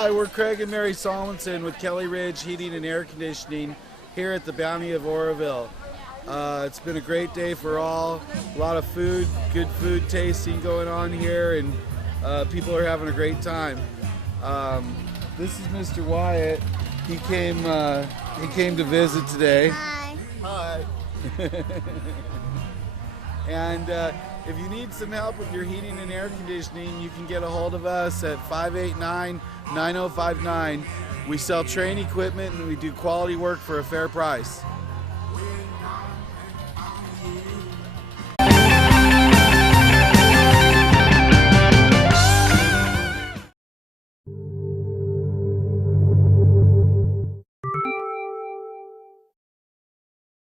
Hi, we're Craig and Mary Solomon with Kelly Ridge Heating and Air Conditioning here at the Bounty of Oroville. It's been a great day for all. A lot of food, good food tasting going on here, and people are having a great time. This is Mr. Wyatt. He came to visit today. Hi. Hi. And if you need some help with your heating and air conditioning, you can get a hold of us at 589-9059. We sell Trane equipment and we do quality work for a fair price.